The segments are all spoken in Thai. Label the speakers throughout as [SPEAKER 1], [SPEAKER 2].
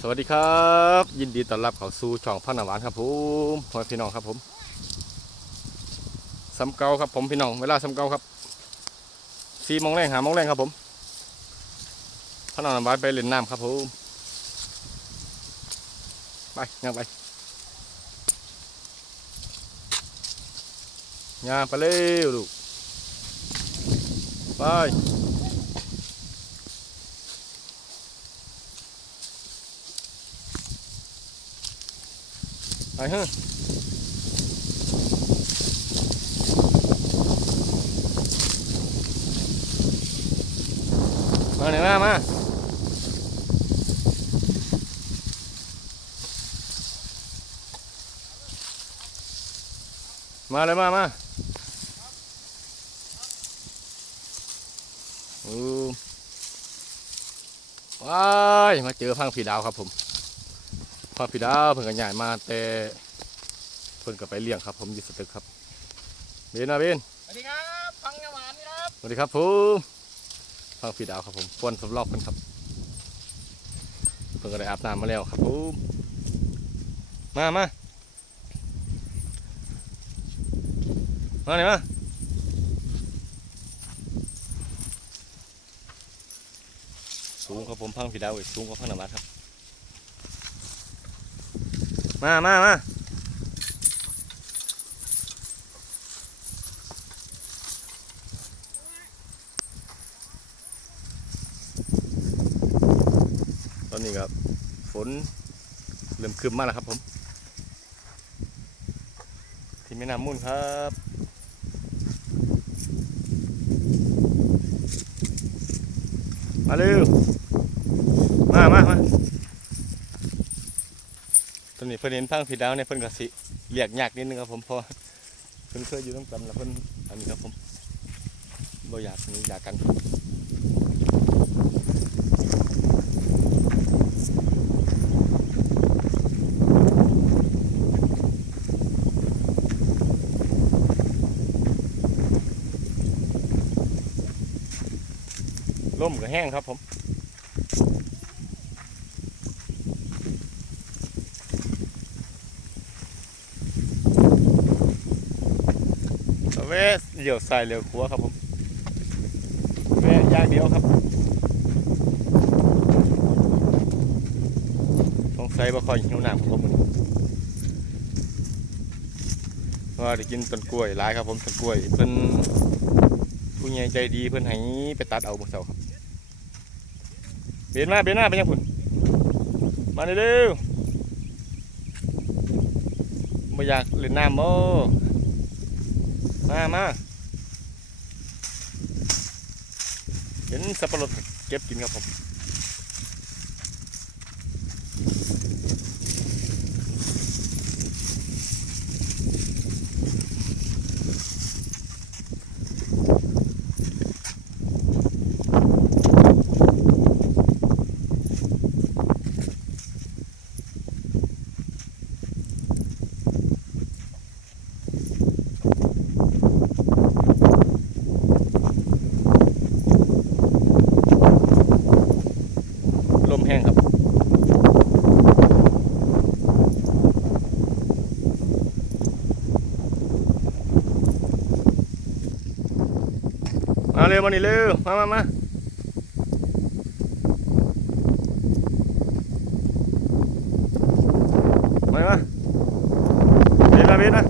[SPEAKER 1] สวัสดีครับ ยินดีต้อนรับเข้าสู่ช่องพันหวานครับผมพ่อแม่พี่น้องครับผมสำเกาครับผมพี่น้องเวลาสำเกาครับสี่โมงแรงหาโมงแรงครับผมพันหวานไปเล่นน้ำครับผมไปย่างไปย่างไปเร็วลูกไป ไปเฮ้ยมาหนมามามาเลยมามาอู้ว้ายมาเจอพังผีดาวครับผม พอพี่ดาวเพิ่นก็ใหญ่มาแต่เพิ่นก็ไปเลี้ยงครับ ผมอยู่สตึกครับเบนนะเบน
[SPEAKER 2] สวัสดีครับฟังยาหวานครับ
[SPEAKER 1] สวัสดีครับผมฟังพี่ดาวครับผมปวนสำรอบเพิ่นครับเพิ่นก็ได้อาบน้ำมาแล้วครับผมมามามาเลยมาสูงครับผมพังพี่ดาวอีกสูงกว่าพังน้ำมันครับ มามามาตอนนี้ครับ ฝนเริ่มครึมมาแล้วครับผม ที่แม่น้ำมุ่นครับมาเร็วมามามา ตอนนี้เพิ่นเห็นพังผีดาวเนี่ยเพิ่นก็สิเรียกยากนิดนึงครับผมเพราะเพิ่นเคยอยู่ต้องกันแล้วเพิ่นอันนี้ครับผมบ่อยากนี้อยากกันล่มก็แห้งครับผม เวสเลี้ยวซ้ายเลี้ยวขวาครับผมเวอย่างเดียวครับสงสัยบ่ค่อยหิวน้ำครับผมมื้อนี้ว่าได้กินต้นกล้วยหลายครับผมต้นกล้วยเพิ่นผู้ใหญ่ใจดีเพิ่นให้ไปตัดเอาเมื่เช้าครับเบียนมาเบียนมาไปยังพุ่นมาเร็วๆบ่อยากเล่นน้ำบ่ มามาเห็นสับปะรดเก็บกินครับผม ร็วมานี่เร็วมามามามามาเบียดมาเบียดมา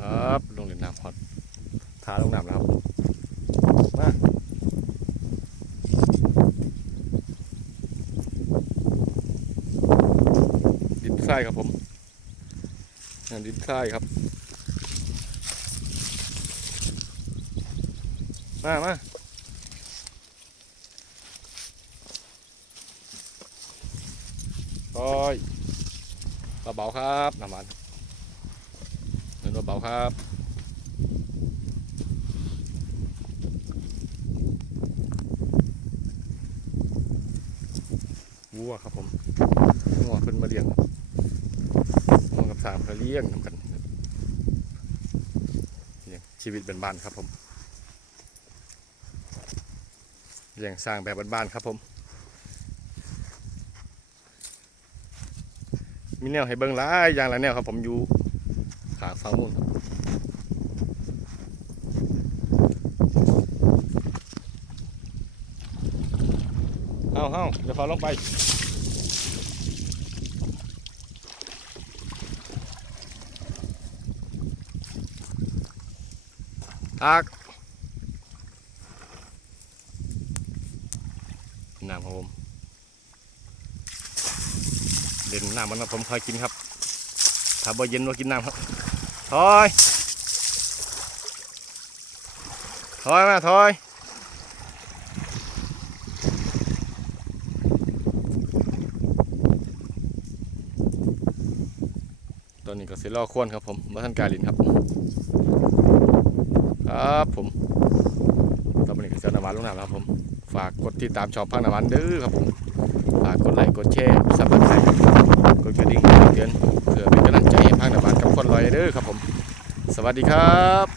[SPEAKER 1] ครับลงเล่นน้ำฮอตทาลงน้ำแล้วครับ มา ดิน ทรายครับผมงานดินทรายครับ มามาโอ้ยเบาๆครับน้ำมันเห็นว่าเบาครับวัวครับผมงัวเพิ่นมาเลี้ยงมองกับ สามเขาเลี้ยงทำกันชีวิตเป็นบ้านครับผมเลี้ยงสร้างแบบบ้านๆครับผม มีแนวให้เบิ่งหลายอย่างหลายแนวครับผมอยู่ขางฝั่งนู้นครับเอาเอาเดี๋ยวฟ้าลงไป อักน้ำครับผมเด่นน้ำมันครับผมคอยกินครับ ถ้าบ่เย็นว่ากินน้ำครับถอยถอยมาถอยตอนนี้ก็เสร็จล่อควรครับผมมาท่านกาลินครับ ครับผมตอนนี้เสร็จนำวันลงน้ำแล้วครับผม ฝากกดติดตามช่องพังนาวันเด้อครับผม ฝากกดไลค์กดแชร์สับสไครต์กดกระดิ่งเตือนเพื่อเป็นกำลังใจให้พังนาวันกับคนลอยเด้อครับผม สวัสดีครับ